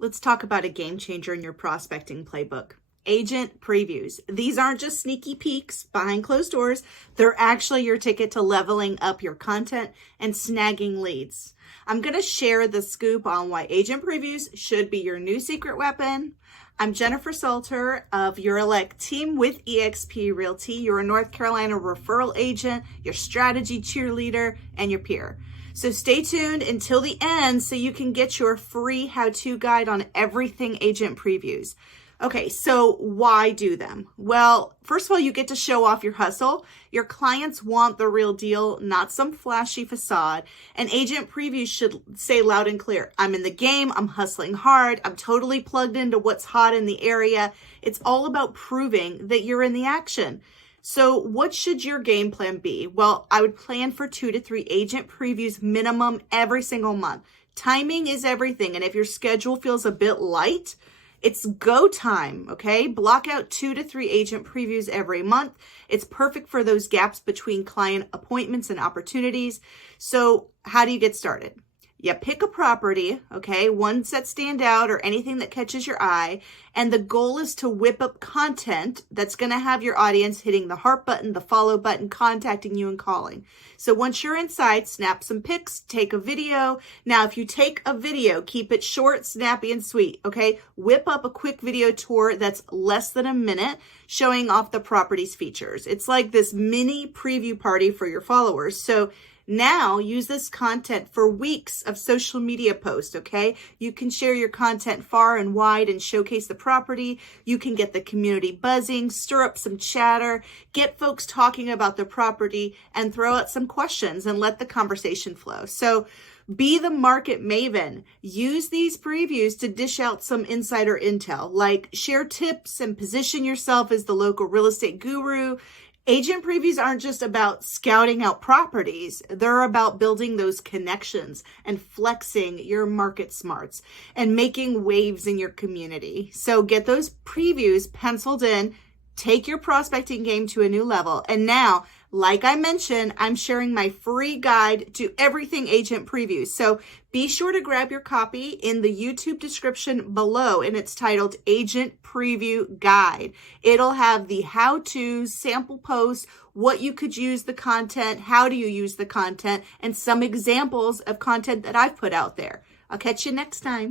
Let's talk about a game changer in your prospecting playbook. Agent previews. These aren't just sneaky peeks behind closed doors. They're actually your ticket to leveling up your content and snagging leads. I'm going to share the scoop on why agent previews should be your new secret weapon. I'm Jenifer Salter of your elect team with eXp Realty, your North Carolina referral agent, your strategy cheerleader, and your peer. So stay tuned until the end so you can get your free how-to guide on everything agent previews. Okay, so why do them? Well, first of all, you get to show off your hustle. Your clients want the real deal, not some flashy facade. And agent previews should say loud and clear, I'm in the game, I'm hustling hard, I'm totally plugged into what's hot in the area. It's all about proving that you're in the action. So what should your game plan be? Well, I would plan for 2 to 3 agent previews minimum every single month. Timing is everything. And if your schedule feels a bit light, it's go time, okay? Block out 2 to 3 agent previews every month. It's perfect for those gaps between client appointments and opportunities. So how do you get started? You pick a property, okay, ones that stand out or anything that catches your eye, and the goal is to whip up content that's going to have your audience hitting the heart button, the follow button, contacting you and calling. So once you're inside, snap some pics, take a video. Now, if you take a video, keep it short, snappy, and sweet, okay? Whip up a quick video tour that's less than a minute, showing off the property's features. It's like this mini preview party for your followers. So now use this content for weeks of social media posts, okay? You can share your content far and wide and showcase the property. You can get the community buzzing, stir up some chatter, get folks talking about the property, and throw out some questions and let the conversation flow. So be the market maven. Use these previews to dish out some insider intel, like share tips and position yourself as the local real estate guru. Agent previews aren't just about scouting out properties. They're about building those connections and flexing your market smarts and making waves in your community. So get those previews penciled in, take your prospecting game to a new level. And now, like I mentioned, I'm sharing my free guide to everything agent previews. So be sure to grab your copy in the YouTube description below, and it's titled Agent Preview Guide. It'll have the how-to sample posts, what you could use the content, how do you use the content, and some examples of content that I've put out there. I'll catch you next time.